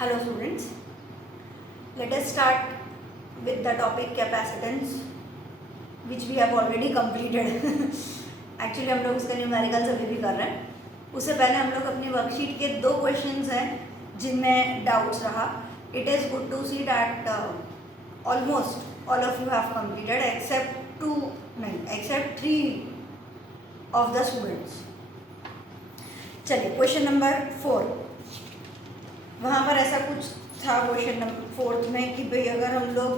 Hello students, let us start with the topic capacitance which we have already completed. Actually हम लोग उसका numerical अभी भी कर रहे हैं. उससे पहले हम लोग अपनी वर्कशीट के 2 क्वेश्चंस हैं जिनमें डाउट्स रहा. It is good to see that almost all of you have completed except 3 of the students. चलिए क्वेश्चन नंबर 4. वहाँ पर ऐसा कुछ था क्वेश्चन नंबर 4 में कि भाई अगर हम लोग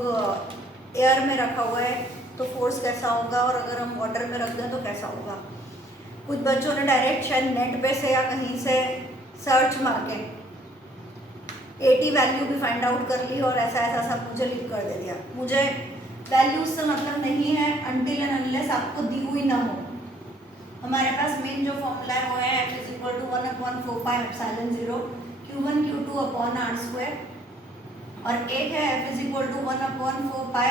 एयर में रखा हुआ है तो फोर्स कैसा होगा और अगर हम वाटर में रख दें तो कैसा होगा. कुछ बच्चों ने डायरेक्ट शायद नेट पे से या कहीं से सर्च मार के एटी वैल्यू भी फाइंड आउट कर ली और ऐसा ऐसा सब मुझे लिख कर दे दिया. मुझे वैल्यूज से मतलब नहीं है अनटिल एंड अनलेस आपको दी हुई ना हो. हमारे पास मेन जो फॉर्मूला है वो है F = 1/4πε0 Q1 Q2 upon R square और एक है F = 1/4πε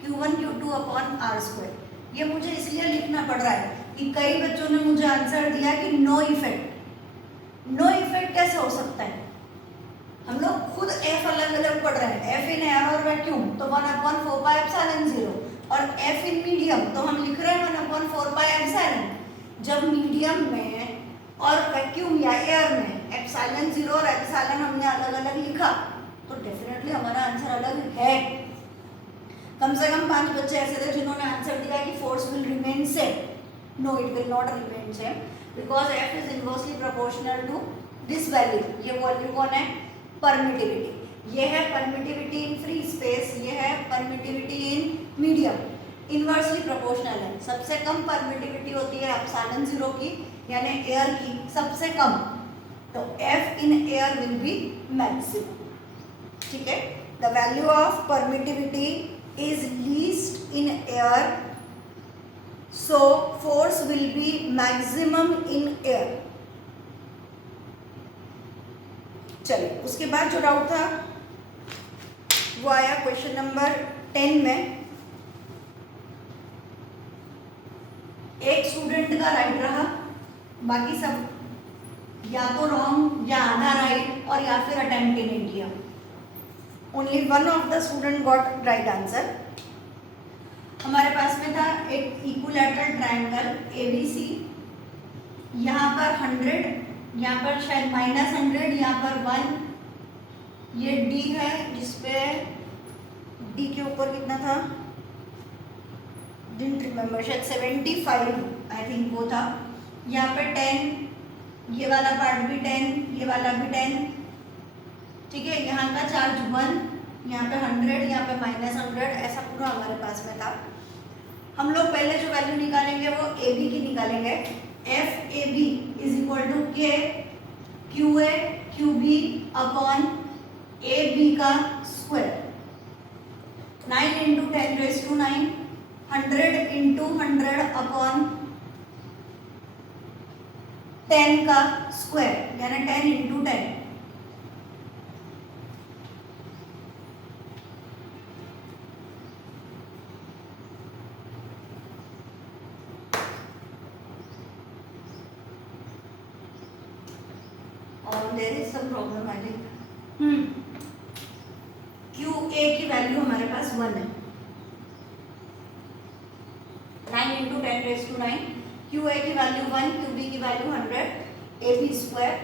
Q1 Q2 upon R square. ये मुझे इसलिए लिखना पड़ रहा है कि कई बच्चों ने मुझे आंसर दिया कि नो इफेक्ट. नो इफेक्ट कैसे हो सकता है? हम लोग खुद F अलग अलग पढ़ रहे हैं. F इन एयर और वैक्यूम तो 1/4πε0 और F इन मीडियम तो हम लिख रहे हैं 1/4πε. जब मीडियम में और वैक्यूम या एयर में ε0 और एप्सिलॉन हमने अलग अलग लिखा तो डेफिनेटली हमारा आंसर अलग है. कम से कम 5 बच्चे ऐसे थे जिन्होंने आंसर दिया कि force will remain same. No, it will not remain same because F is inversely proportional to this value. ये वैल्यू कौन है? परमिटिविटी. ये है परमिटिविटी इन फ्री स्पेस, ये है permittivity in medium. Inversely proportional है. सबसे कम परमिटिविटी होती है ε0 की यानी एयर की सबसे कम. तो F in air will be maximum. ठीक है. The value of permittivity is least in air so force will be maximum in air. चलिए उसके बाद जो डाउट था वो आया क्वेश्चन नंबर 10 में. एक स्टूडेंट का राइट रहा, बाकी सब या तो रॉन्ग या आधा राइट और या फिर अटेम्प्ट ही नहीं किया. Only one of the student got right answer. हमारे पास में था एक इक्विलैटरल ट्रायंगल ABC. यहाँ पर 100, यहाँ पर शायद -100, यहाँ पर 1. ये D है जिसपे D के ऊपर कितना था डिडंट रिमेम्बर, शायद 75 आई थिंक वो था. यहाँ पे 10, ये वाला पार्ट भी 10, ये वाला भी 10. ठीक है. यहाँ का चार्ज 1, यहाँ पे 100, यहाँ पे -100, ऐसा पूरा हमारे पास में था. हम लोग पहले जो वैल्यू निकालेंगे वो AB की निकालेंगे. FAB = K QA QB upon AB का स्क्वायर. 9 × 10⁹, 100 × 100 अपॉन 10 का स्क्वायर यानी 10 × 10. और there is some problem I think. QA की वैल्यू हमारे पास 1 है. 9 × 10⁹, QA की वैल्यू 1, QB की value 100, AB square.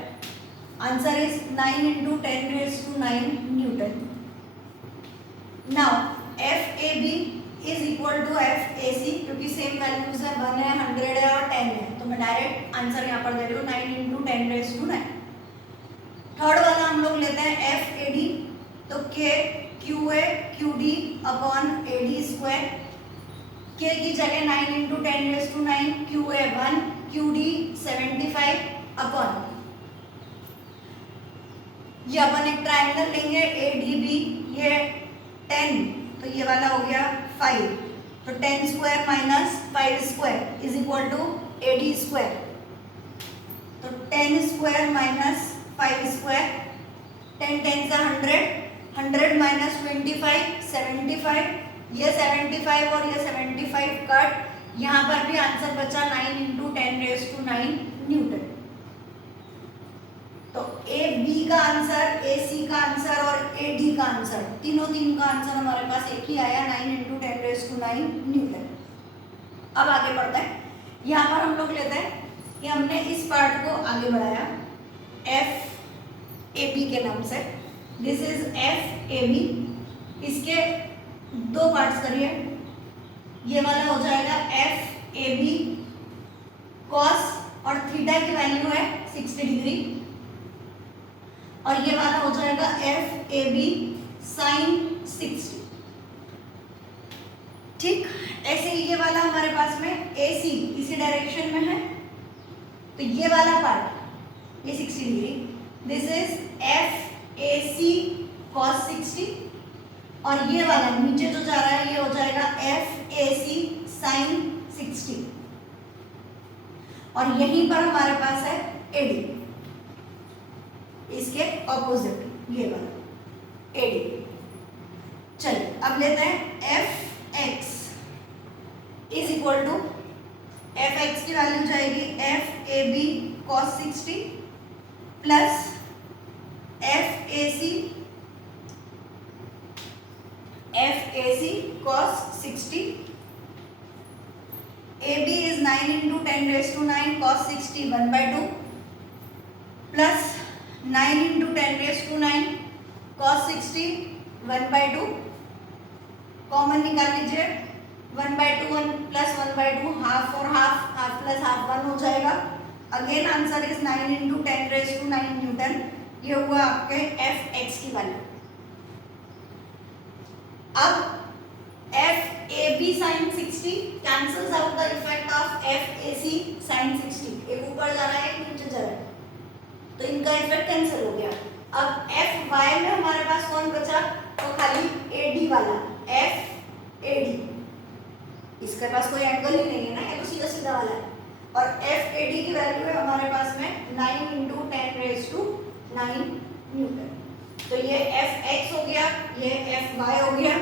Answer is 9 × 10⁹ newton. Now FAB is equal to FAC क्योंकि सेम वैल्यूज है, 1 है, 100 है और 10 है. तो मैं डायरेक्ट आंसर यहाँ पर दे रही हूँ 9 × 10⁹. थर्ड वाला हम लोग लेते हैं FAD. तो K QA QD upon AD square. K की जगह 9 × 10⁹, QA 1, QD 75 अपॉन. ये अपन एक ट्रायंगल लेंगे ADB. ये 10 तो ये वाला हो गया 5. तो 10 square minus 5 square is equal to AD square. तो 10 स्क्वायर माइनस 5 स्क्वायर. 10 10 का 100, 100 माइनस 25 75. ये 75 और ये 75 कट. यहाँ पर भी आंसर बचा 9 × 10⁹ न्यूटन. तो ए बी का आंसर का आंसर और एडी का आंसर, तीनों का आंसर हमारे पास एक ही आया, 9 × 10⁻⁹ न्यूटन। अब आगे बढ़ते हैं। यहाँ पर हम लोग लेते हैं कि हमने इस पार्ट को आगे बढ़ाया एफ ए बी के नाम से। This is F A B. इसके दो पार्ट्स करिए। ये वाला हो जाएगा एफ ए बी कॉस और थीटा की वैल्यू है 60 डिग्री, और ये वाला हो जाएगा एफ ए बी साइन 60। ठीक, ऐसे ही ये वाला हमारे पास में ए सी इसी डायरेक्शन में है, तो ये वाला पार्ट ये 60 degree, this is F A C cos 60, और ये वाला नीचे जो जा रहा है ये हो जाएगा एफ ए सी साइन 60, और यहीं पर हमारे पास है एडी, इसके ऑपोजिट ये वाला एडी। चलिए अब लेते हैं F X is equal to, F X की वैल्यू जाएगी F A B cos 60 plus F A C cos 60। A B is 9 × 10⁻⁹ cos 60 1/2 plus 9 × 10⁻⁹ cos 60 1/2, common निकाल लीजिए, 1/2 1 प्लस 1/2 हाफ और हाफ प्लस हाफ 1 हो जाएगा। Again answer is 9 × 10⁻⁹ newton. ये हुआ आपके एफ एक्स की वैल्यू। अब F A B sine 60 cancels out the effect of F A C sine 60। एक ऊपर जा रहा है एक नीचे जा रहा है, तो इनका इफेक्ट कैंसिल हो गया। अब एफ वाई में हमारे पास कौन बचा, तो खाली ए डी वाला एफ ए डी। इसके पास कोई एंगल ही नहीं है ना, ये तो सीधा सीधा वाला है, और एफ ए डी की वैल्यू है हमारे पास में 9 × 10⁻⁹ न्यूटन। तो ये एफ एक्स हो गया, ये एफ वाई हो गया।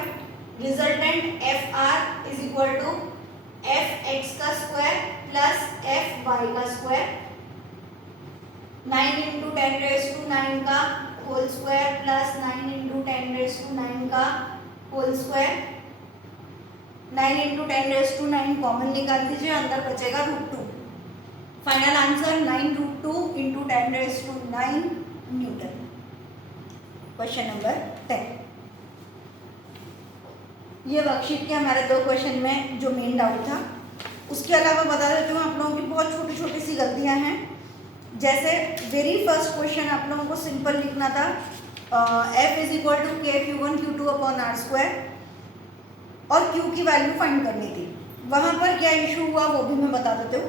Resultant F R is equal to F X का स्क्वायर प्लस एफ वाई का स्क्वायर, 9 × 10⁻⁹ का होल स्क्वायर प्लस 9 × 10⁻⁹ का होल स्क्वायर। 9 × 10⁻⁹ कॉमन निकाल दीजिए, अंदर बचेगा √2। Final answer 9√2 × 10⁻⁹ Newton. Question number 10। ये वर्कशीट के हमारे दो क्वेश्चन में जो मेन डाउट था, उसके अलावा बता देती हूँ आप लोगों की बहुत छोटी छोटी सी गलतियाँ हैं। जैसे वेरी फर्स्ट क्वेश्चन आप लोगों को सिंपल लिखना था, F is equal to K Q1 Q2 upon R square, और Q की वैल्यू फाइंड करनी थी। वहाँ पर क्या इशू हुआ वो भी मैं बता देती हूँ।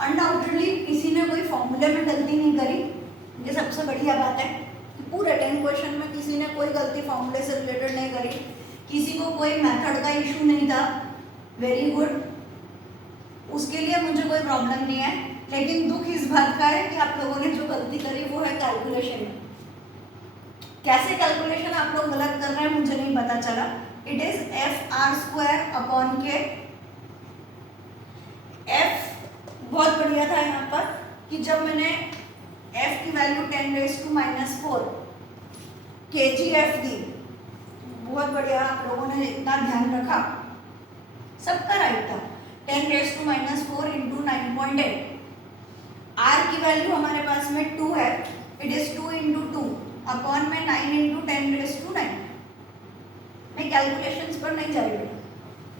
अनडाउटेडली किसी ने कोई फॉर्मूले में गलती नहीं करी, ये सबसे बढ़िया बात है कि पूरे 10 क्वेश्चन में किसी ने कोई गलती फॉर्मूले से रिलेटेड नहीं करी, किसी को कोई मेथड का इशू नहीं था, वेरी गुड, उसके लिए मुझे कोई प्रॉब्लम नहीं है। लेकिन दुख इस बात का है कि आप लोगों ने जो गलती करी वो है कैलकुलेशन में। कैसे कैलकुलेशन आप लोग गलत कर रहे हैं मुझे नहीं पता चला। It is F R square upon के, एफ बहुत बढ़िया था यहाँ पर कि जब मैंने f की वैल्यू 10⁻⁻⁴ kgf दी, बहुत बढ़िया आप लोगों ने इतना ध्यान रखा, सबका राइट था। 10⁻⁻⁴ × 9.8, r की वैल्यू हमारे पास में 2 है, इट इज 2 × 2 अपॉन में 9 × 10⁻⁹। मैं कैलकुलेशंस पर नहीं जा रही हूँ,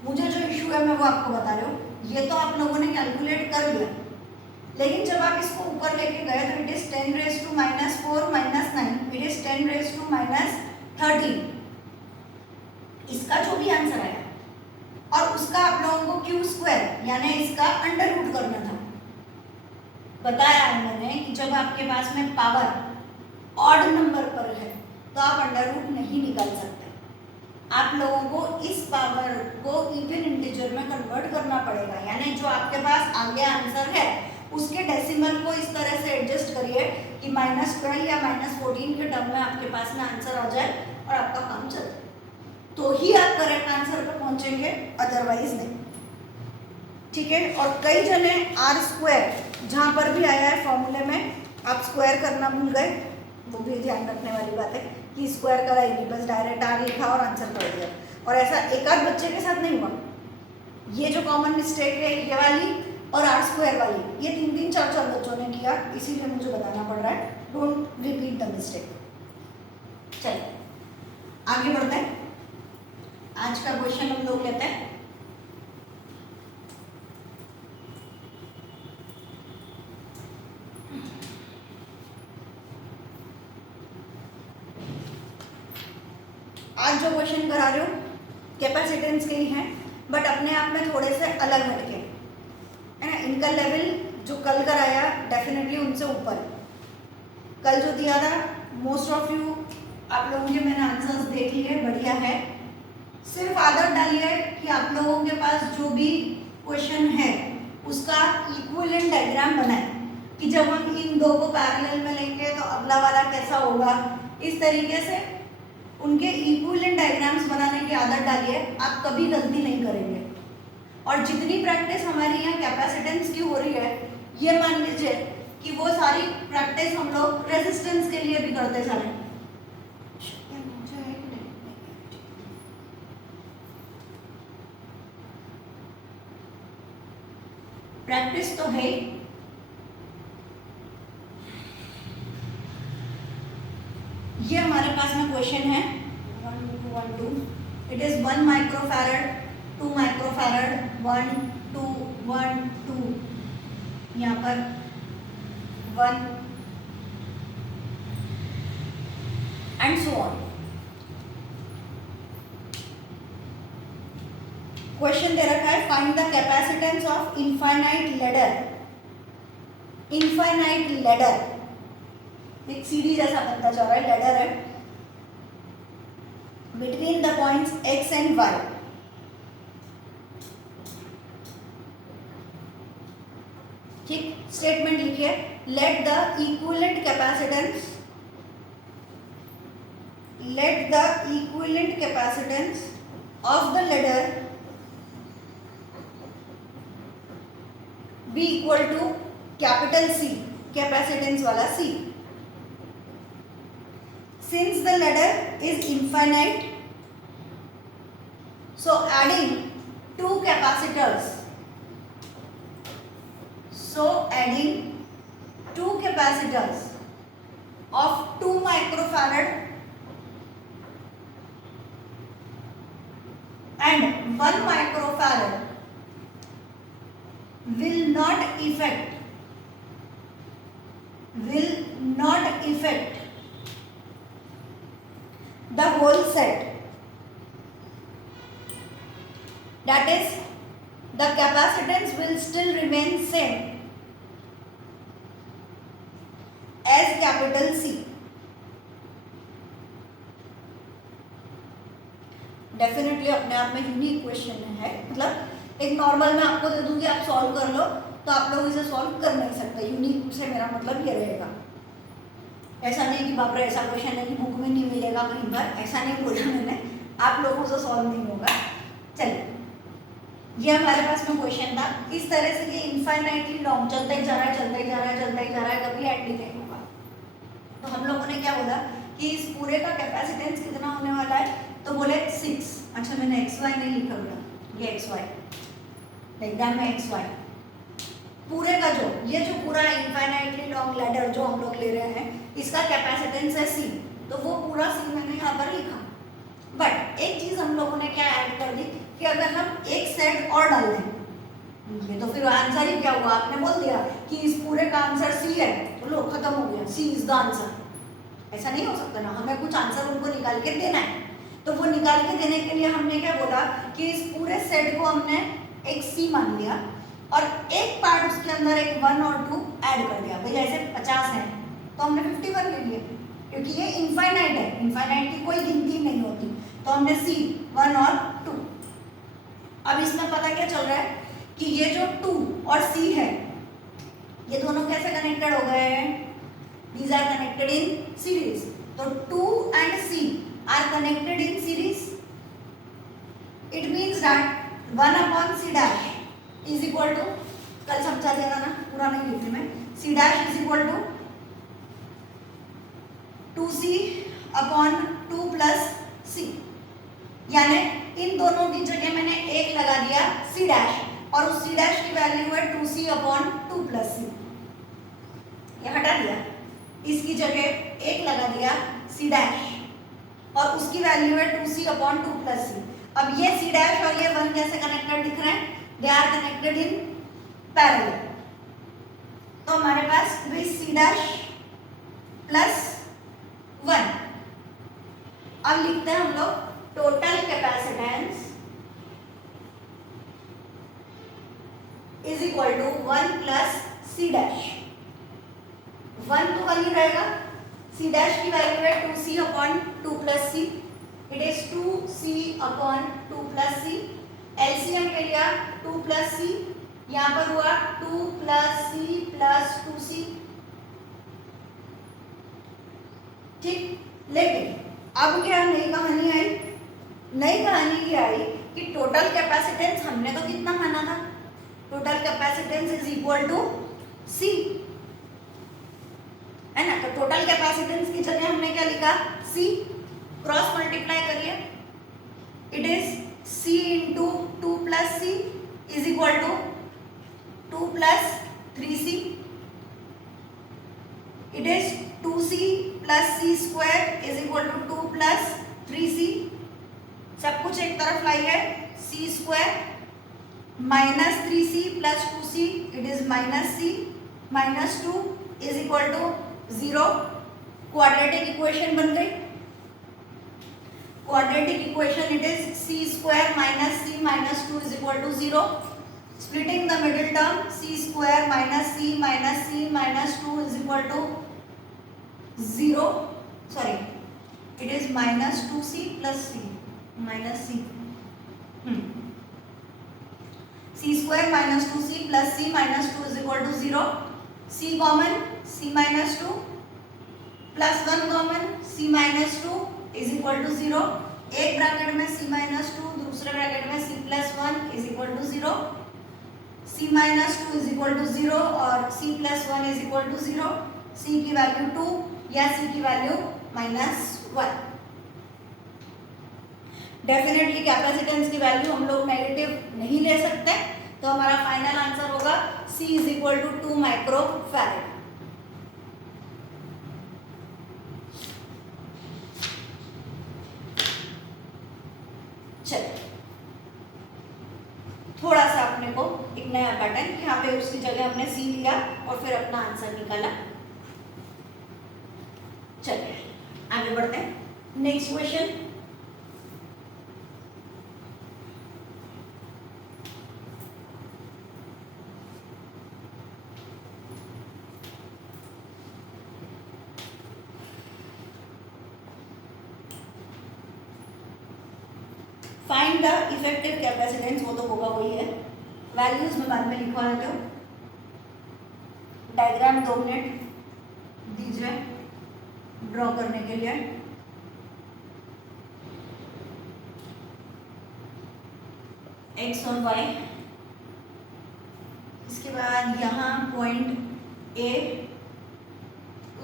मुझे जो इशू है मैं वो आपको बता रही हूँ। ये तो आप लोगों ने कैलकुलेट कर लिया, लेकिन जब आप इसको ऊपर लेके गए तो इट इज 10⁻⁻⁴ - 9, इट इज 10⁻⁻13। इसका जो भी आंसर आया और उसका आप लोगों को क्यू स्क्वायर यानी इसका अंडर रूट करना था। बताया है मैंने कि जब आपके पास में पावर ऑड नंबर पर है तो आप अंडर रूट नहीं निकाल सकते, आप लोगों को इस पावर को इवन इंटीजर में कन्वर्ट करना पड़ेगा। यानी जो आपके पास आगे आंसर है उसके डेसिमल को इस तरह से एडजस्ट करिए कि -12 या -14 के टर्म में आपके पास में आंसर आ जाए और आपका काम चल जाए, तो ही आप करेक्ट आंसर पर पहुंचेंगे, अदरवाइज नहीं। ठीक है। और कई जने आर स्क्वायर जहाँ पर भी आया है फॉर्मूले में आप स्क्वायर करना भूल गए, वो भी ध्यान रखने वाली बात है कि स्क्वायर करा ही नहीं, बस डायरेक्ट आर लिखा और आंसर कर दिया। और ऐसा एक आध बच्चे के साथ नहीं हुआ। ये जो कॉमन मिस्टेक है ये वाली और आर स्क्वायर वाली, ये 3-3 4-4 बच्चों ने किया, इसीलिए मुझे बताना पड़ रहा है। Don't repeat the mistake. चलिए आगे बढ़ते हैं। आज का क्वेश्चन हम लोग लेते हैं। आज जो क्वेश्चन करा रहे हो कैपेसिटेंस के ही हैं, बट अपने आप में थोड़े से अलग हटके है ना। इनका लेवल जो कल कराया डेफिनेटली उनसे ऊपर है। कल जो दिया था मोस्ट ऑफ यू आप लोगों के मैंने आंसर्स देख लिए, बढ़िया है। सिर्फ आदत डालिए कि आप लोगों के पास जो भी क्वेश्चन है उसका इक्विवेलेंट डायग्राम बनाएं, कि जब हम इन दो को पैरेलल में लेंगे तो अगला वाला कैसा होगा। इस तरीके से उनके इक्विवेलेंट डायग्राम्स बनाने की आदत डालिए, आप कभी गलती नहीं करेंगे। और जितनी प्रैक्टिस हमारी यहाँ कैपेसिटेंस की हो रही है, ये मान लीजिए कि वो सारी प्रैक्टिस हम लोग रेजिस्टेंस के लिए भी करते जा रहे हैं। प्रैक्टिस तो है। ये हमारे पास में क्वेश्चन है 1 2 1 2। इट इज 1 माइक्रोफैरड 2 माइक्रोफैरड 1 2 1 2, यहाँ पर 1 एंड सो ऑन। क्वेश्चन दे रखा है find the capacitance of infinite ladder. Infinite ladder एक सीढ़ी जैसा बनता जा रहा है, लैडर है, between the points x and y। ठीक, स्टेटमेंट लिखिए, let the equivalent capacitance, let the equivalent capacitance of the ladder be equal to capital C, capacitance वाला C। Since the ladder is infinite, so adding two capacitors, of 2 microfarad and 1 microfarad will not affect the whole set. That is, the capacitance will still remain same as capital C. Definitely अपने आप में unique question है। मतलब एक normal मैं आपको दे दूंगी, आप सॉल्व कर लो, तो आप लोग इसे सॉल्व कर नहीं सकते। यूनिक से मेरा मतलब ये रहेगा, ऐसा नहीं कि बाप रे ऐसा क्वेश्चन है कि बुक में नहीं मिलेगा कहीं पर, ऐसा नहीं बोला मैंने, आप लोगों से सॉल्व नहीं होगा। चलिए, ये हमारे पास में क्वेश्चन था। इस तरह से ये इनफाइनाइटली लॉन्ग चलता ही जा रहा है, चलता ही जा रहा है, चलता ही जा रहा है, कभी एंड नहीं होगा। तो हम लोगों ने क्या बोला कि इस पूरे का कैपेसिटेंस कितना होने वाला है, तो बोले 6। अच्छा, मैंने XY नहीं लिखा बेटा, ये XY डायग्राम में XY पूरे का ये जो पूरा इनफाइनाइटली लॉन्ग लैडर जो हम लोग ले रहे हैं, इसका कैपेसिटेंस है C, तो वो पूरा C मैंने यहाँ पर लिखा। बट एक चीज हम लोगों ने क्या ऐड कर दी कि अगर हम एक सेट और डाल दें, ये तो फिर आंसर ही क्या हुआ, आपने बोल दिया कि इस पूरे का आंसर C है, तो लो खत्म हो गया, C इज द आंसर। ऐसा नहीं हो सकता ना, हमें कुछ आंसर उनको निकाल के देना है। तो वो निकाल के देने के लिए हमने क्या बोला कि इस पूरे सेट को हमने एक C मान लिया और एक पार्ट उसके अंदर एक 1 और 2 ऐड कर दिया। भाई ऐसे 50 है तो हमने 51 ले लिया, क्योंकि ये इनफाइनाइट है, इनफाइनाइट की कोई गिनती नहीं होती, तो हमने C 1 और 2। अब इसमें पता क्या चल रहा है कि ये जो 2 और C है, ये दोनों कैसे कनेक्टेड हो गए हैं, these are connected in series। तो 2 and C are connected in series। It means that 1 upon C dash is equal to, कल समझा दिया था ना, पूरा नहीं लिखती मैं, C dash is equal to 2c upon 2 plus c, यानी इन दोनों की जगह मैंने एक लगा दिया सी डैश, और उस सी डैश की वैल्यू है 2c अपॉन 2 प्लस सी, ये हटा दिया, इसकी जगह एक लगा दिया सी डैश और उसकी वैल्यू है 2c अपॉन 2 प्लस सी। अब ये सी डैश और ये 1 कैसे कनेक्टेड दिख रहे हैं? They are connected in parallel. तो हमारे पास भी सी डैश प्लस 1। अब लिखते हैं हम लोग total capacitance is equal to 1 plus C dash. 1 तो 1 ही रहेगा, सी डैश की वैल्यू है 2c upon 2 plus C, it is 2c upon 2 plus C. LCM ले लिया 2 प्लस सी, यहाँ पर हुआ 2 प्लस सी प्लस 2c, ठीक। लेकिन अब क्या नई कहानी आई? नई कहानी ये आई कि टोटल कैपेसिटेंस हमने तो कितना माना था? Total capacitance is equal to c, है ना। तो टोटल कैपेसिटेंस की जगह हमने क्या लिखा? सी। क्रॉस मल्टीप्लाई करिए, it is c into 2 plus c is equal to 2 plus 3c, it is 2c plus c square is equal to 2 plus 3c। सब कुछ एक तरफ लाइए, c square minus 3c plus 2c, it is minus C minus 2 is equal to 0। Quadratic equation बन गई। Quadratic equation it is c square minus C minus 2 is equal to 0। Splitting the middle term, C square minus C minus 2 is equal to 0, sorry it is minus 2c plus C minus C, C square minus 2c plus C minus 2 is equal to 0। C common, C minus 2 plus 1 common, C minus 2 is equal to 0। एक bracket में सी minus 2, दूसरे bracket में C plus 1 is equal to 0। C minus 2 is equal to 0 और C plus 1 is equal to 0। C की value 2 या C की value minus 1। Definitely capacitance की value हम लोग नेगेटिव नहीं ले सकते, तो हमारा फाइनल आंसर होगा C is equal to 2 micro farad. चलिए थोड़ा सा अपने को एक नया पैटर्न, यहाँ पे उसकी जगह हमने C लिया और फिर अपना आंसर निकाला। चलिए आगे बढ़ते हैं। Next question, find the effective capacitance, वो तो होगा वही है, वैल्यूज में बाद में लिखवा देते हो। डायग्राम 2 मिनट दीजिए ड्रॉ करने के लिए। एक्स और वाई, इसके बाद यहाँ पॉइंट ए,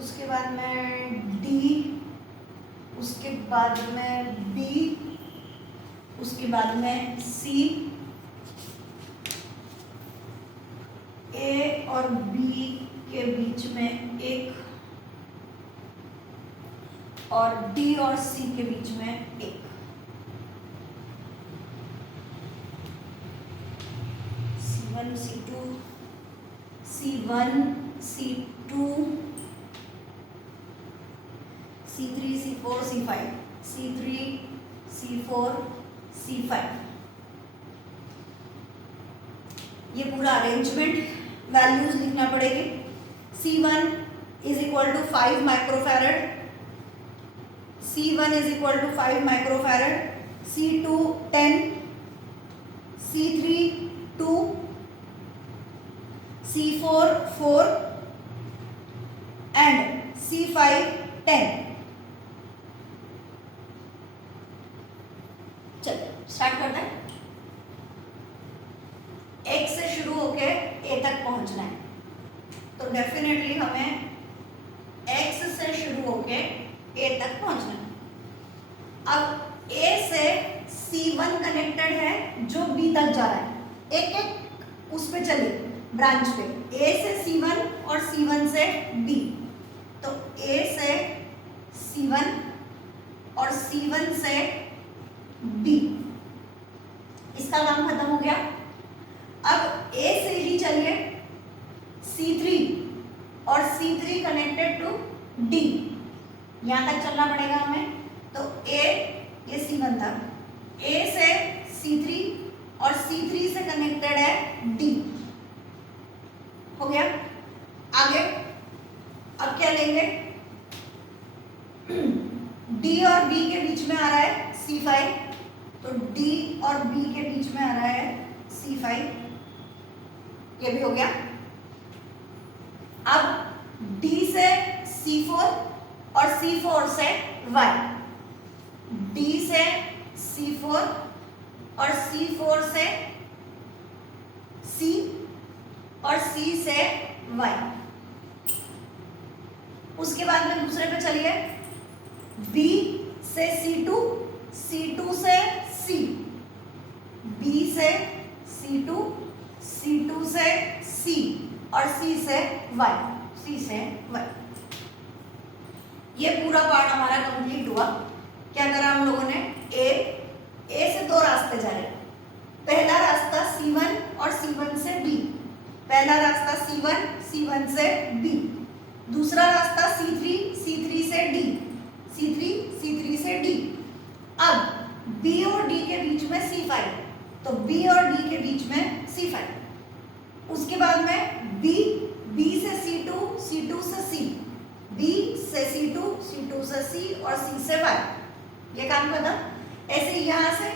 उसके बाद में डी, उसके बाद में बी, उसके बाद में सी, ए और बी के बीच में एक, और डी और सी के बीच में एक। C1 C2 C1 C2 C3 C4 C5 C3 C4 C5, ये पूरा अरेंजमेंट वैल्यूज लिखना पड़ेगी। C1 is equal to 5 microfarad, C1 is equal to 5 microfarad, C2 10, C3 2, C4 4 and C5 10। चलिए स्टार्ट करते हैं। X से शुरू होके A तक पहुंचना है, तो डेफिनेटली हमें X से शुरू होके ए तक पहुंचना है। अब ए से C1 कनेक्टेड है जो B तक जा रहा है, एक एक उस पे चलिए ब्रांच पे, A से C1 और C1 से B। तो A से C1 और C1 से B, इसका काम खत्म हो गया। अब A से ही चलिए C3 और C3 कनेक्टेड टू D, यहां तक चलना पड़ेगा हमें। तो A, ये C1 था, A से C3 और C3 से कनेक्टेड है D, हो गया। आगे अब क्या लेंगे, D और B के बीच में आ रहा है C5, तो D और B के बीच में आ रहा है C5, ये भी हो गया। अब D से C4 और C4 से Y, D से C4 और C4 से C और C से Y। उसके बाद में दूसरे पे चलिए, B से C2, C2 से C, B से C2, C2 से C और C से Y, C से Y। ये पूरा पार्ट हमारा कंप्लीट हुआ। क्या करा हम लोगों ने, A से दो रास्ते जा रहे हैं, पहला रास्ता C1 और C1 से B, पहला रास्ता C1 C1 से B, दूसरा रास्ता C3 C3 से D, C3 C3 से D। अब B और D के बीच में C5, तो B और D के बीच में C5। उसके बाद में B से C2 C2 से C, B से C2 C2 से C और C से Y, ये काम खत्म। ऐसे यहाँ से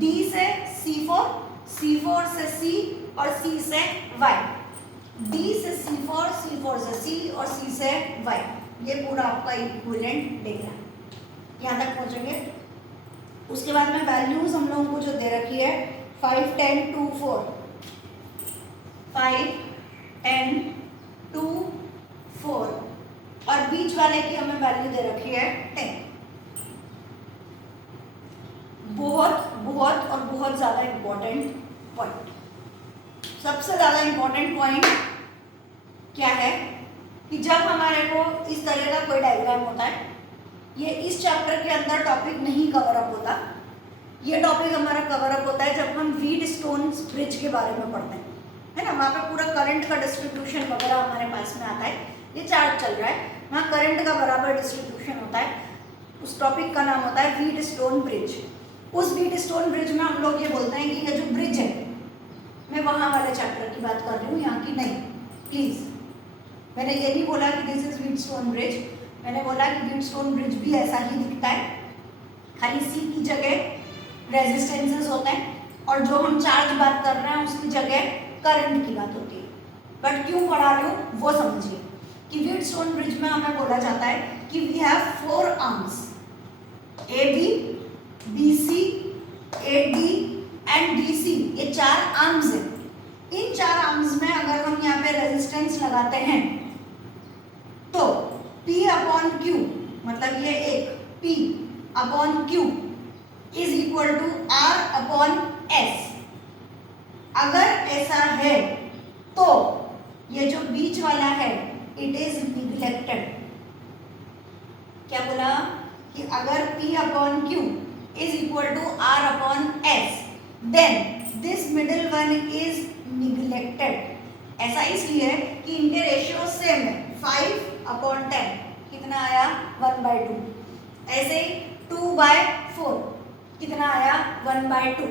D से C4, C4 से C और C से Y, D से C4, C4 से C और C से Y, ये पूरा आपका इक्विवेलेंट देगा, यहाँ तक पहुँचेंगे। उसके बाद में वैल्यूज हम लोगों को जो दे रखी है 5 10 2 4, 5 10 2 4 और बीच वाले की हमें वैल्यू दे रखी है 10। बहुत बहुत और बहुत ज़्यादा इम्पोर्टेंट पॉइंट, सबसे ज़्यादा इम्पोर्टेंट पॉइंट क्या है कि जब हमारे को इस तरह का कोई डायग्राम होता है, ये इस चैप्टर के अंदर टॉपिक नहीं कवर अप होता, ये टॉपिक हमारा कवर अप होता है जब हम व्हीटस्टोन ब्रिज के बारे में पढ़ते हैं, है ना। वहाँ पे पूरा करंट का डिस्ट्रीब्यूशन वगैरह हमारे पास में आता है, ये चार्ट चल रहा है, वहाँ करंट का बराबर डिस्ट्रीब्यूशन होता है, उस टॉपिक का नाम होता है व्हीटस्टोन ब्रिज। उस व्हीटस्टोन ब्रिज में हम लोग ये बोलते हैं कि ये जो ब्रिज है, मैं वहाँ वाले चैप्टर की बात कर रही हूँ, यहाँ की नहीं, प्लीज़। मैंने ये नहीं बोला कि दिस इज व्हीटस्टोन ब्रिज, मैंने बोला कि व्हीटस्टोन ब्रिज भी ऐसा ही दिखता है, खाली सी की जगह रेजिस्टेंसेस होते हैं और जो हम चार्ज बात कर रहे हैं उसकी जगह करंट की बात होती है। बट क्यों पढ़ा रही हूँ वो समझिए कि व्हीटस्टोन ब्रिज में हमें बोला जाता है कि we have 4 arms, AB, BC, AD and DC, ये 4 आर्म्स हैं। इन 4 आर्म्स में अगर हम यहाँ पे रेजिस्टेंस लगाते हैं तो P अपॉन Q, मतलब ये एक P upon Q is equal to R upon S। अगर ऐसा है तो ये जो बीच वाला है इट इज निग्लेक्टेड। क्या बोला कि अगर P upon Q is equal to R upon S, then this middle one is neglected. ऐसा इसलिए कि इनके रेशियो सेम है, 5 अपॉन 10 कितना आया 1/2, ऐसे 2/4 कितना आया 1/2।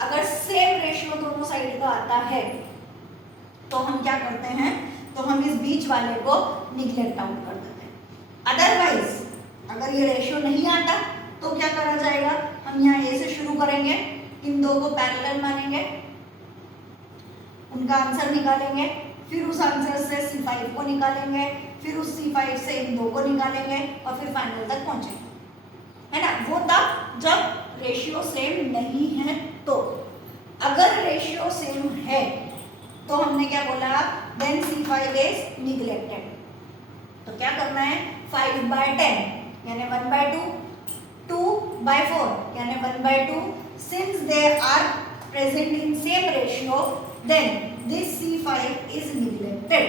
अगर सेम रेशियो दोनों साइड का आता है तो हम क्या करते हैं, तो हम इस बीच वाले को निग्लेक्ट आउट कर देते हैं। अदरवाइज अगर ये रेशियो नहीं आता तो क्या करा जाएगा, हम यहाँ ए से शुरू करेंगे, इन दो को पैरेलल मानेंगे, उनका आंसर निकालेंगे, फिर उस आंसर से C5 को निकालेंगे, फिर उस C5 से इन दो को निकालेंगे और फिर फाइनल तक पहुंचेंगे, है ना। वो तब जब रेशियो सेम नहीं है। तो अगर रेशियो सेम है तो हमने क्या बोला, देन C5 इज निग्लेक्टेड। तो क्या करना है, 5/10 यानी 1/2, 2/4 यानी 1/2. Since they are present in same ratio, then this C5 is neglected.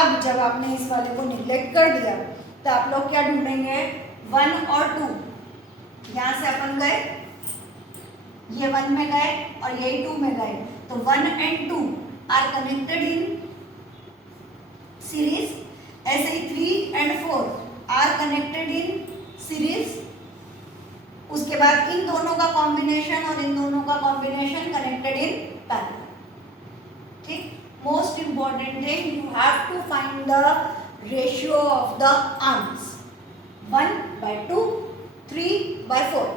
अब जब आपने इस वाले को निग्लेक्ट कर दिया तो आप लोग क्या ढूंढेंगे, 1 और 2. यहाँ से अपन गए, ये 1 में गए और ये 2 में गए, तो 1 and 2 are connected in series. ऐसे ही 3 and 4 are connected in series. उसके बाद इन दोनों का कॉम्बिनेशन और इन दोनों का कॉम्बिनेशन कनेक्टेड इन पैरेलल. ठीक. Most important thing, you have to find the ratio of the arms. 1/2, 3/4.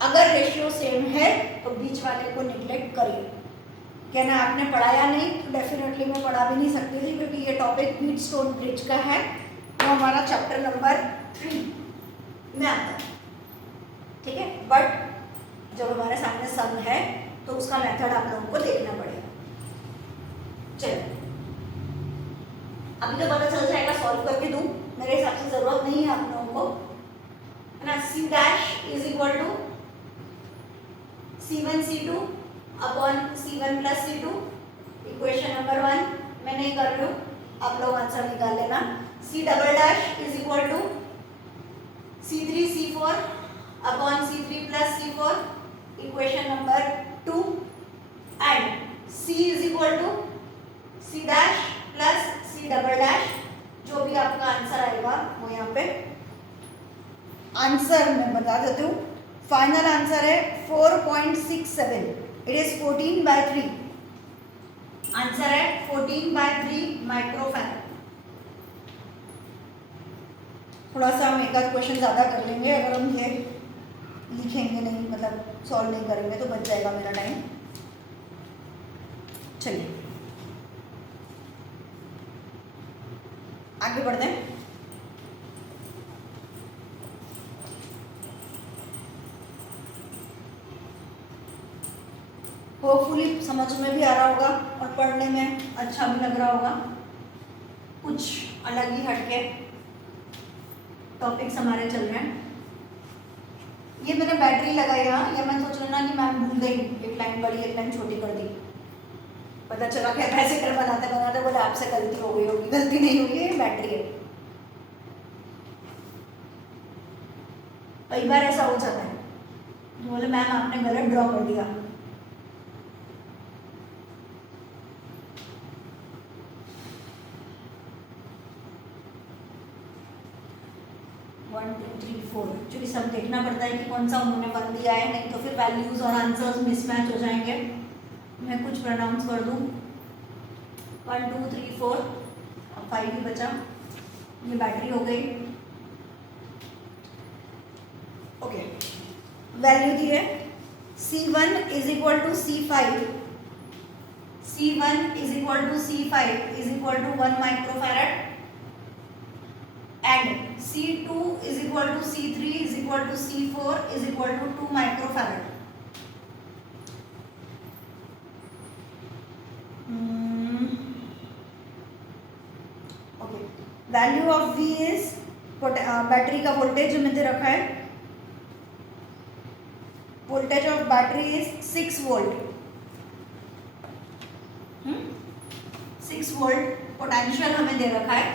अगर रेशियो सेम है तो बीच वाले को निग्लेक्ट करिए. कहना आपने पढ़ाया नहीं, तो डेफिनेटली मैं पढ़ा भी नहीं सकती थी, क्योंकि ये टॉपिक व्हीटस्टोन ब्रिज का है, तो हमारा चैप्टर नंबर 3 में आता है. ठीक है. बट जब हमारे सामने सम है तो उसका मेथड आप लोगों को देखना पड़ेगा. चलो, अभी तो पता चल जाएगा, सॉल्व करके दूं, मेरे हिसाब से जरूरत नहीं है आप लोगों को, है ना. C' is equal to C1 C2 upon C1 plus C2. Equation number 1 मैं नहीं कर रही हूँ, आप लोग आंसर निकाल लेना. C" is equal to C3 C4 upon C3 plus C4. Equation number 2. And C is equal to C' plus C'. जो भी आपका आंसर आएगा वो यहाँ पे आंसर मैं बता देती हूँ. फाइनल आंसर है 4.67. It is 14/3. आंसर है 14/3 माइक्रोफैराड. थोड़ा सा हम एक आध क्वेश्चन ज़्यादा कर लेंगे, अगर हम ये लिखेंगे नहीं, मतलब सॉल्व नहीं करेंगे तो बच जाएगा मेरा टाइम. चलिए आगे बढ़ते हैं. होपफुली समझ में भी आ रहा होगा और पढ़ने में अच्छा भी लग रहा होगा. कुछ अलग ही हटके टॉपिक्स हमारे चल रहे हैं. ये मैंने बैटरी लगाई यहाँ, या मैं सोच रही ना कि मैम भूल गई, एक लाइन बड़ी एक लाइन छोटी कर दी. पता चला कि कैपेसिटर बनाते बनाते बोले आपसे गलती हो गई होगी. गलती नहीं हुई है, बैटरी है. कई बार ऐसा हो जाता है, बोले मैम आपने गलत ड्रॉ कर दिया. एक्चुअली सब देखना पड़ता है कि कौन सा उन्होंने बन दिया है, नहीं तो फिर वैल्यूज और आंसर्स मिसमैच हो जाएंगे. मैं कुछ प्रोनाउंस कर दूं. 1 2 3 4, अब 5 ही बचा. ये बैटरी हो गई. ओके, वैल्यू दी है C1 is equal to C5. C1 is equal to C5 is equal to 1 microfarad. And C2 is equal to C3 is equal to C4 is equal to 2 microfarad. Okay. Value of V is battery का voltage जो मैंने रखा है. Voltage of battery is 6 volt. 6 volt potential हमें दे रखा है.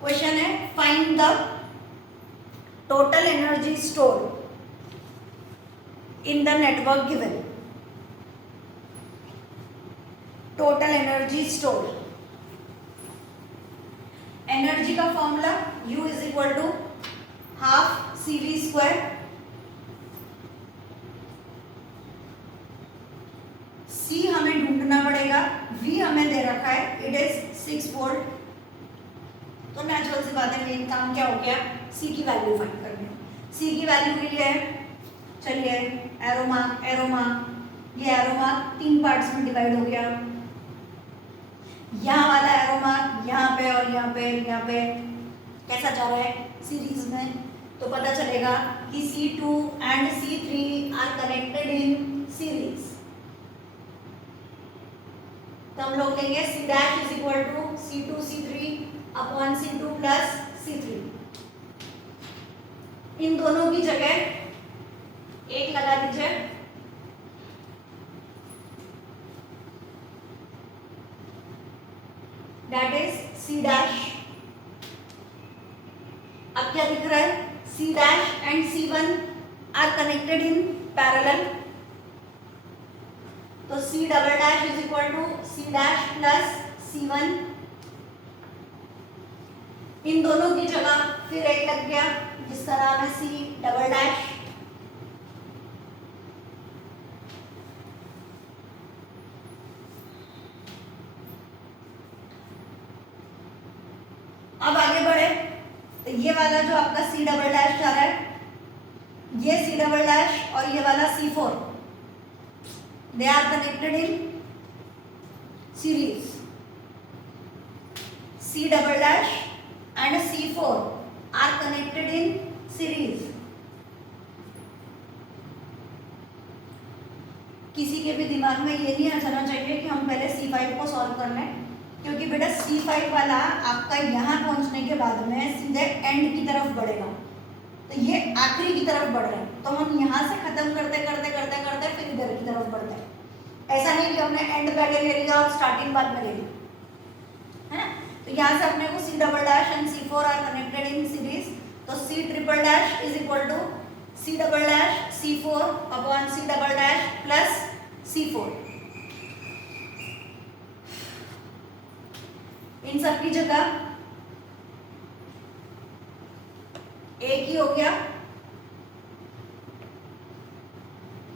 Question है find the total energy store in the network given. Total energy store, energy का formula U is equal to half CV². C हमें ढूंढना पड़ेगा, V हमें दे रखा है, इट इज 6 वोल्ट. तो नेचुरल सी बात है, मेन काम क्या हो गया, C की वैल्यू फाइंड करनी है. C की वैल्यू के लिए चलिए एरो मार्क, एरो मार्क. ये एरो मार्क 3 पार्ट्स में डिवाइड हो गया. यहाँ वाला एरो मार्क यहाँ पे और यहाँ पे कैसा जा रहा है सीरीज में, तो पता चलेगा कि C2 and C3 are connected in series. तो हम लोग लेंगे C' is equal to C2 C3 upon C2 plus C3। इन दोनों की जगह एक लगा दीजिए, दैट इज C डैश। अब क्या दिख रहा है, C dash and C1 are connected in parallel, तो C double dash is equal to C dash plus C1। इन दोनों की जगह फिर एक लग गया जिसका नाम है C डबल डैश। अब आगे बढ़े तो ये वाला जो आपका C डबल डैश जा रहा है, ये C डबल डैश और ये वाला C4, they are connected in series. C double dash and C4 are connected in series। किसी के भी दिमाग में ये नहीं आ जाना चाहिए कि हम पहले C5 को सॉल्व कर लें, क्योंकि बेटा C5 वाला आपका यहाँ पहुंचने के बाद में सीधे एंड की तरफ बढ़ेगा, तो ये आखिरी की तरफ बढ़ रहा है, तो हम यहाँ से खत्म करते करते करते करते फिर इधर की तरफ बढ़ते हैं। ऐसा नहीं कि हमने एंड पहले ले लिया और स्टार्टिंग बाद में ले ली, है ना। तो यहाँ से अपने को C double dash and C4 are connected in series, तो C triple dash is equal to C double dash C4 upon C double dash plus C4। इन सब की जगह एक ही हो गया,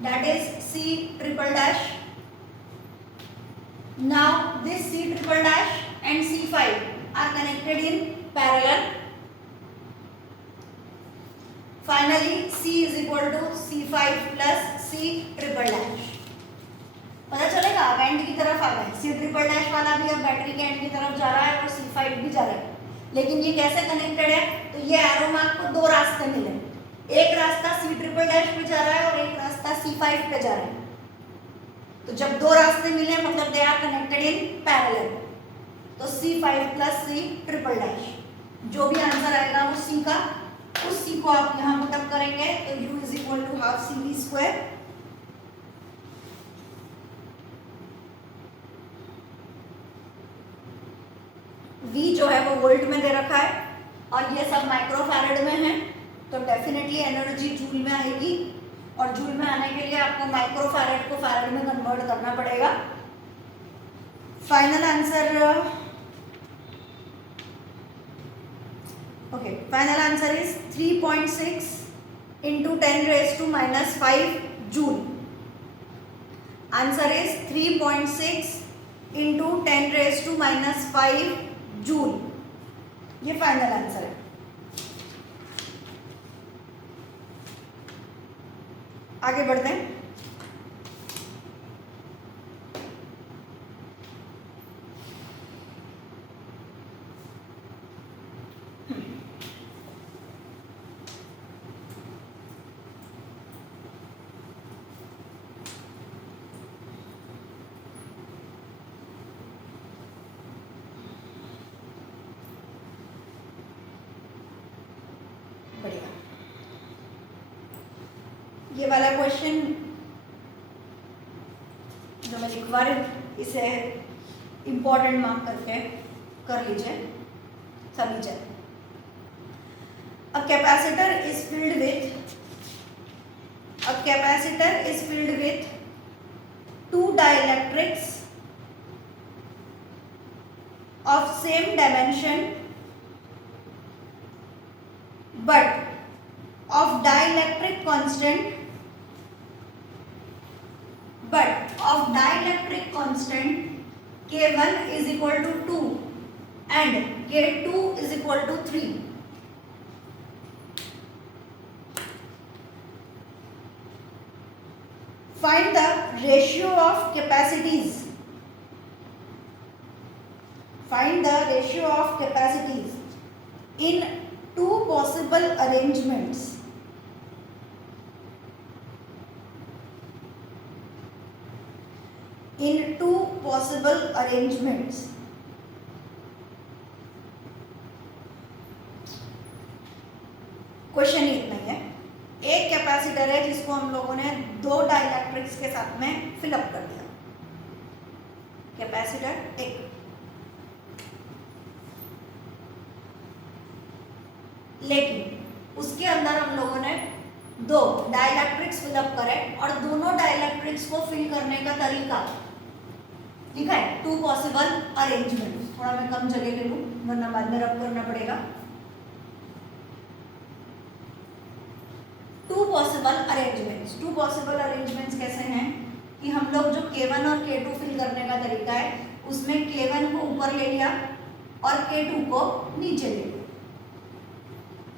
that is C triple dash. Now this C triple dash and C5 are connected in parallel. Finally, C is equal to C5 plus C triple dash। पता चलेगा अब एंड की तरफ आ गए, C ट्रिपल डैश वाला भी अब बैटरी के एंड की तरफ जा रहा है और C5 भी जा रहा है, लेकिन ये कैसे कनेक्टेड है, तो ये एरो मार्क को दो रास्ते मिले, एक रास्ता C ट्रिपल डैश पे जा रहा है और एक रास्ता C5 पे जा रहा है। तो जब दो रास्ते मिले मतलब they are connected in parallel, तो C5 plus C triple dash, जो भी आंसर आएगा वो C का, उस C को आप यहाँ पुटअप करेंगे तो U is equal to half CV square. V जो है वो वोल्ट में दे रखा है और ये सब माइक्रोफैरड में है, तो डेफिनेटली एनर्जी जूल में आएगी, और जूल में आने के लिए आपको माइक्रोफैरड को फैरड में कन्वर्ट करना पड़ेगा। Final answer, okay, final answer is 3.6 into 10 raised to minus 5 joule. Answer is 3.6 into 10 raised to minus 5 joule, ये फाइनल आंसर है। आगे बढ़ते हैं। बढ़िया, ये वाला क्वेश्चन जो मैं लिखवा रही हूँ इसे इम्पोर्टेंट मार्क करके कर लीजिए सभी जन। A capacitor is filled with two dielectrics of same dimension but of dielectric constant K1 is equal to 2 and K2 is equal to 3. Find the ratio of capacities. Find the ratio of capacities in two possible arrangements. In two possible arrangements question ही इतना ही है। एक capacitor है जिसको हम लोगों ने दो डाइलेक्ट्रिक्स के साथ में फिलअप कर दिया, कैपेसिटर एक। लेकिन उसके अंदर हम लोगों ने दो डाइलेक्ट्रिक्स फिलअप करे और दोनों डाइलेक्ट्रिक्स को फिल करने का तरीका लिखा है, टू पॉसिबल अरेंजमेंट। थोड़ा मैं कम जगह ले लूं वरना बाद में रब करना पड़ेगा। टू पॉसिबल अरेंजमेंट्स कैसे हैं कि हम लोग जो K1 और K2 फिल करने का तरीका है उसमें K1 को ऊपर ले लिया और K2 को नीचे ले लिया।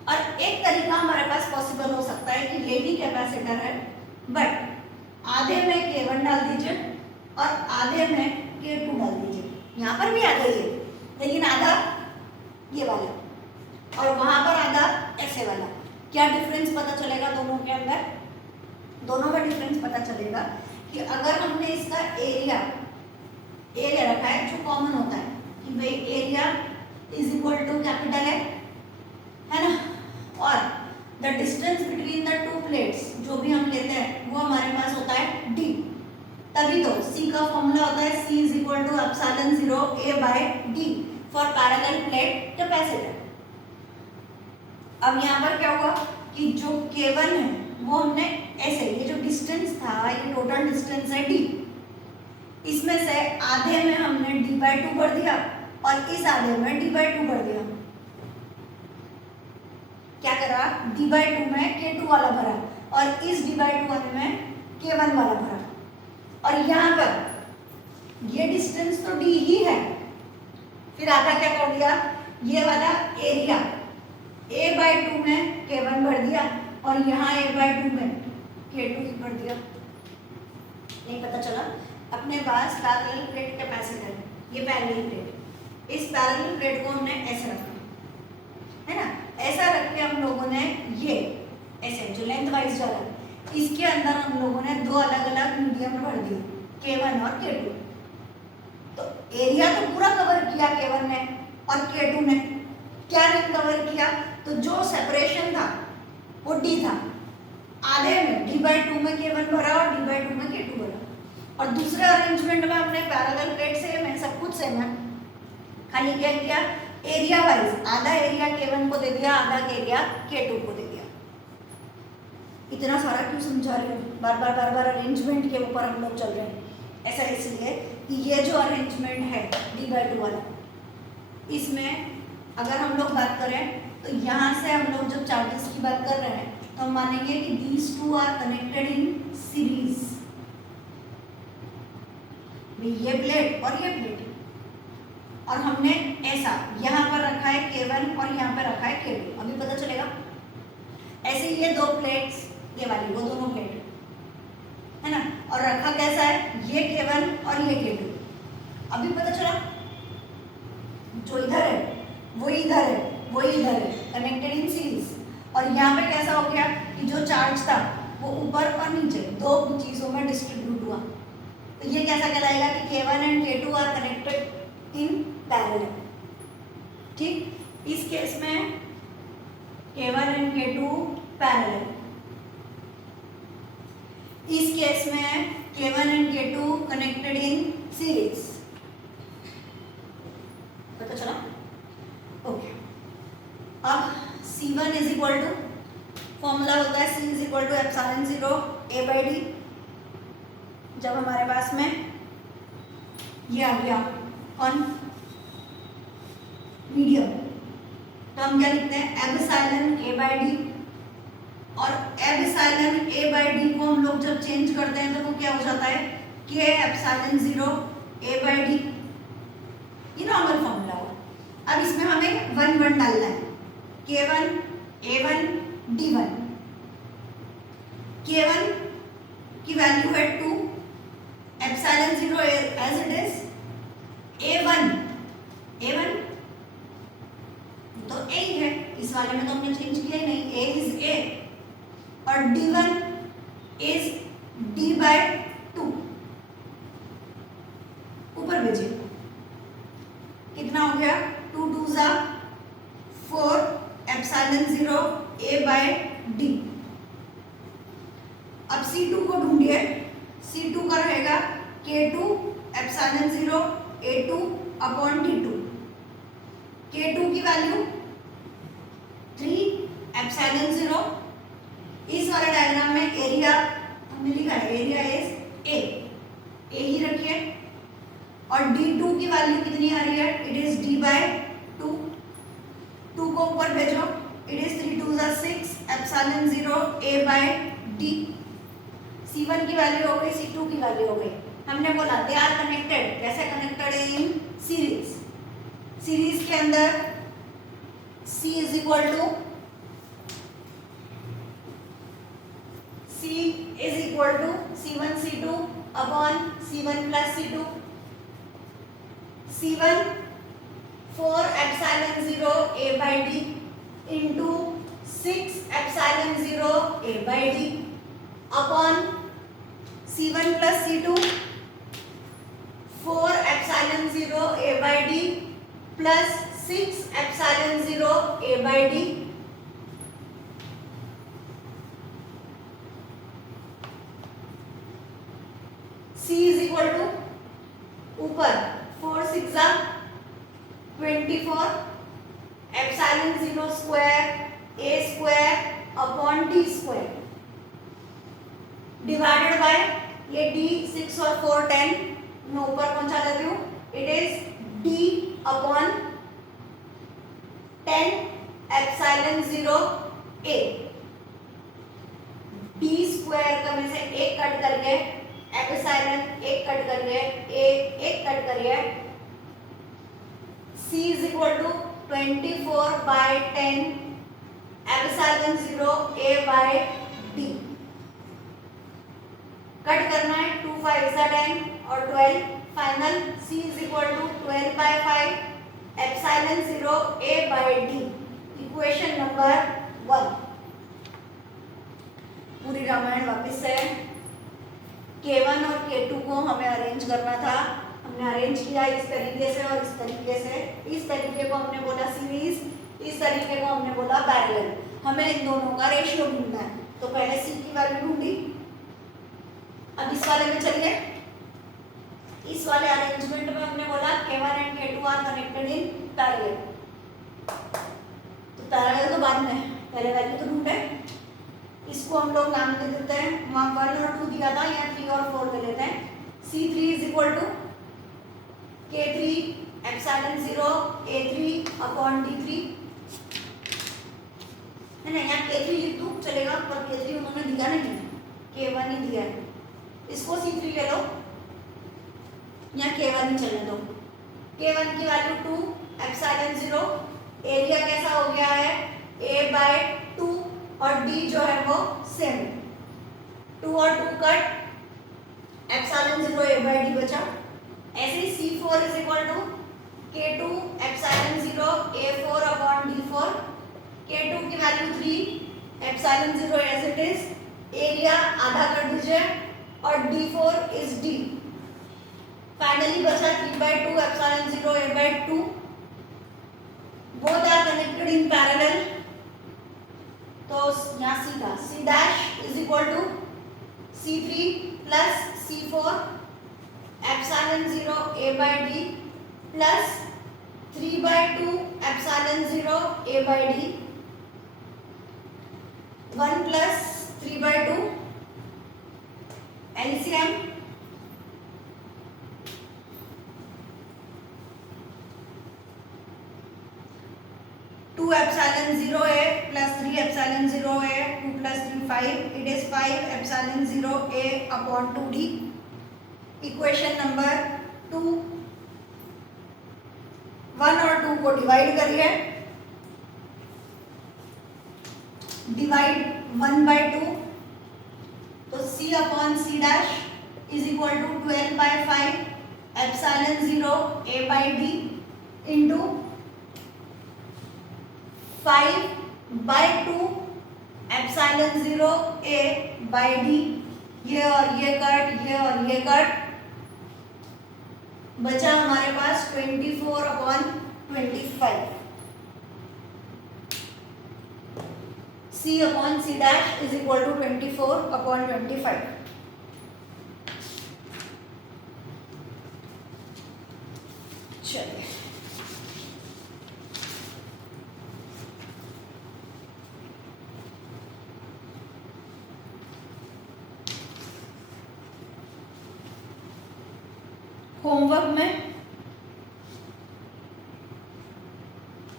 और एक तरीका हमारे पास पॉसिबल हो सकता है कि ये भी कैपेसिटर है बट आधे में K1 डाल दीजिए और आधे में K2 डाल दीजिए। यहाँ पर भी आ गई है लेकिन आधा ये वाला और वहां पर आधा ऐसे वाला। क्या डिफरेंस पता चलेगा दोनों के अंदर? दोनों में डिफरेंस पता चलेगा कि अगर हमने इसका एरिया रखा है जो कॉमन होता है कि भाई area is equal to capital है ना, और the distance between the two plates जो भी हम लेते हैं वो हमारे पास होता है d। तभी तो C का फॉर्मूला होता है C is equal to epsilon 0 A by D for parallel plate capacitor. अब यहाँ पर क्या हुआ कि जो K1 है वो हमने ऐसे, ये जो डिस्टेंस था ये टोटल डिस्टेंस है d, इसमें से आधे में हमने d/2 भर दिया और इस आधे में d/2 भर दिया। क्या करा? d/2 में K2 वाला भरा और इस d/2 वाले में K1 वाला भरा। और यहाँ पर ये डिस्टेंस तो d ही है, फिर आधा क्या कर दिया, ये वाला एरिया A/2 में K1 भर दिया और यहाँ A/2 में K2 भर दिया। नहीं पता चला? अपने पास पैरेलल प्लेट कैपेसिटर, ये पैरेलल प्लेट, इस पैरेलल प्लेट को हमने ऐसे रखा है ना, ऐसा रख के हम लोगों ने ये ऐसे जो लेंथ वाइज जा रहा है इसके अंदर हम लोगों ने दो अलग अलग मीडियम भर दिए K1 और K2। तो एरिया तो पूरा कवर किया K1 ने और K2 ने, क्या नहीं कवर किया? तो जो सेपरेशन था वो d था, आधे में d/2 में K1 भरा और d/2 में K2 भरा। और दूसरे अरेंजमेंट में हमने पैरेलल प्लेट सेम है, सब कुछ सेम है, खाली क्या किया, एरिया वाइज आधा एरिया K1 को दे दिया, आधा एरिया K2 को दे दिया। इतना सारा क्यों समझा रही हूँ? बार बार अरेंजमेंट के ऊपर हम लोग चल रहे हैं। ऐसा इसलिए कि ये जो अरेंजमेंट है d/2 वाला, इसमें अगर हम लोग बात करें तो यहाँ से हम लोग जब चार्जेस की बात कर रहे हैं तो हम मानेंगे कि these two are connected in series। ये प्लेट और ये प्लेट, और हमने ऐसा यहाँ पर रखा है K1 और यहाँ पर रखा है K2। अभी पता चलेगा। ऐसे ये दो प्लेट्स, ये वाली वो दोनों प्लेट है ना, और रखा कैसा है, ये K1 और ये K2। अभी पता चला, जो इधर है वो इधर है, वो इधर है, कनेक्टेड इन सीरीज। और यहाँ पे कैसा हो गया कि जो चार्ज था वो ऊपर और नीचे दो चीजों में डिस्ट्रीब्यूट हुआ। तो ये कैसा कहलाएगा कि K1 and K2 are connected in parallel. ठीक, इस केस में K1 एंड K2 पैरेलल, इस केस में K1 and K2 connected in series. पता चला? ओके। अब C1 is equal to, formula होता है C is equal to epsilon 0 A/D। जब हमारे पास में ये आ गया ऑन मीडियम तो हम क्या लिखते हैं, एप्सिलॉन A/D। और एप्सिलॉन A/D को हम लोग जब चेंज करते हैं तो वो क्या हो जाता है, K एप्सिलॉन 0 A/D। ये नॉर्मल फॉर्मूला हुआ। अब इसमें हमें 1 1 डालना है, K1 A1 D1। K1 की वैल्यू है 2, epsilon 0 as it is, A1 तो A ही है, इस वाले में तो हमने चेंज किया ही नहीं, A इज A, और D1 इज D/2। ऊपर भेजिए, कितना हो गया, 2 2 4 epsilon epsilon 0 a by d। अब C2 को ढूंढिए। C2 का रहेगा K2 epsilon 0 A2 upon D2। K2 की वैल्यू 3 एप्सिलॉन 0। इस वाले डायग्राम में एरिया हमने लिखा है, एरिया इज ए ही रखिए। और D2 की वैल्यू कितनी आ रही है? It is D bye 2। 2 को ऊपर भेजो, it is 3 2 6 epsilon 0 A by D। C1 की वैल्यू हो गई, C2 की वैल्यू हो गई। हमने बोला दे आर कनेक्टेड। कैसे कनेक्टेड है? In series. सीरीज के अंदर C is equal to C1 C2 upon C1 plus C2। C1 4 epsilon 0 A by D into 6 epsilon 0 A by D upon C1 plus C2 4 epsilon 0 A by D plus 6 epsilon 0 A by D। C is equal to ऊपर 4 6 24 epsilon 0 square A square upon D square divided by ये D 6 और 4 10 मैं ऊपर पहुंचा देती हूँ। It is D upon 10 epsilon 0 A। D square का में से एक कट करके एप्सिलॉन एक कट करिए, A एक कट करिए। C is equal to 24 by 10 epsilon 0 A by D। Cut करना है, 2 5 10 और 12 final. C is equal to 12 by 5 epsilon 0 A by D। Equation number 1। पूरी रामायण वापस से K1 और K2 को हमें अरेंज करना था। हमने अरेंज किया इस तरीके से और इस तरीके से। इस तरीके को हमने बोला सीरीज, इस तरीके को हमने बोला पैरेलल। हमें इन दोनों का रेशियो ढूंढना है। तो पहले C की वैल्यू ढूंढी। अब इस वाले में चलिए। इस वाले अरेंजमेंट में हमने बोला K1 and K2 are connected in parallel. तो पैरेलल तो बाद में, पहले वैल्यू तो ढूंढे। इसको हम लोग नाम दे देते हैं, वहाँ 1 और 2 दिया था, यहाँ 3 और 4 ले लेते हैं। C3 is equal to K3 epsilon 0 A3 upon D3 है ना। यहाँ K3 लिख दूँ चलेगा, पर K3 उन्होंने दिया नहीं, K1 ही दिया है। इसको C3 ले लो, यहाँ K1 ही चलने दो। K1 की वैल्यू 2 एप्सिलॉन 0। एरिया कैसा हो गया है? A बाय 2 और D जो है वो सेम। 2 और 2 cut, epsilon 0 A by D बचा। ऐसे ही C4 is equal to K2 epsilon 0 A4 upon D4। K2 की value 3 epsilon 0 as it is. Area आधा कर दीजिए और D4 इज D। फाइनली बचा 3 by 2 epsilon 0 A by 2। Both are connected in parallel. तो यहाँ C का C dash is equal to C3 plus C4 epsilon 0 A by D plus 3 by 2 epsilon 0 A by D 1 plus 3 by 2 LCM 2 epsilon 0 A plus 3 epsilon 0 A 2 plus 3 5 it is 5 epsilon 0 A upon 2D। Equation number 2। 1 और 2 को divide करिए। Divide 1 bye 2 तो C upon C dash is equal to 12 by 5 epsilon 0 A by D into 5 by 2 epsilon 0 A by D। ये और ये cut, ये और ये कट, बचा हमारे पास 24 upon 25। C upon C dash is equal to 24 upon 25। चलिए होमवर्क में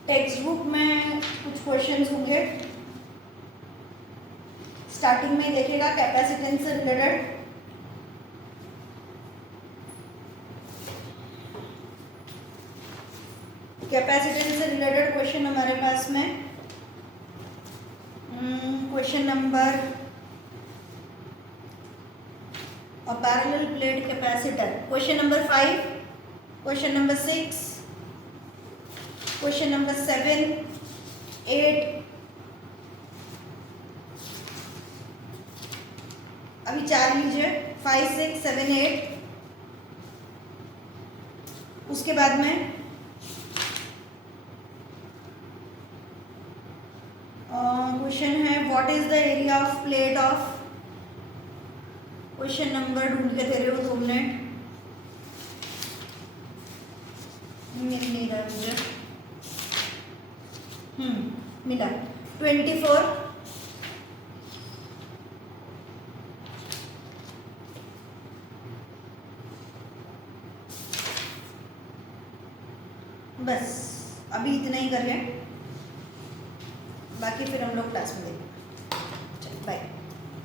टेक्स्ट बुक में कुछ क्वेश्चंस होंगे। स्टार्टिंग में देखेगा कैपेसिटेंस से रिलेटेड। कैपेसिटेंस से रिलेटेड क्वेश्चन हमारे पास में question number a parallel plate capacitor, question number 5, question number 6, question number 7, 8। अभी 4 लीजिए, 5, 6, 7, 8। उसके बाद में क्वेश्चन है what is the area of plate of, question number ढूंढ के दे रहे हो 2 मिनट, मिल नहीं रहा मुझे। मिला 24। बस अभी इतना ही करें, बाकी फिर हम लोग क्लास में देखेंगे। चलो बाय।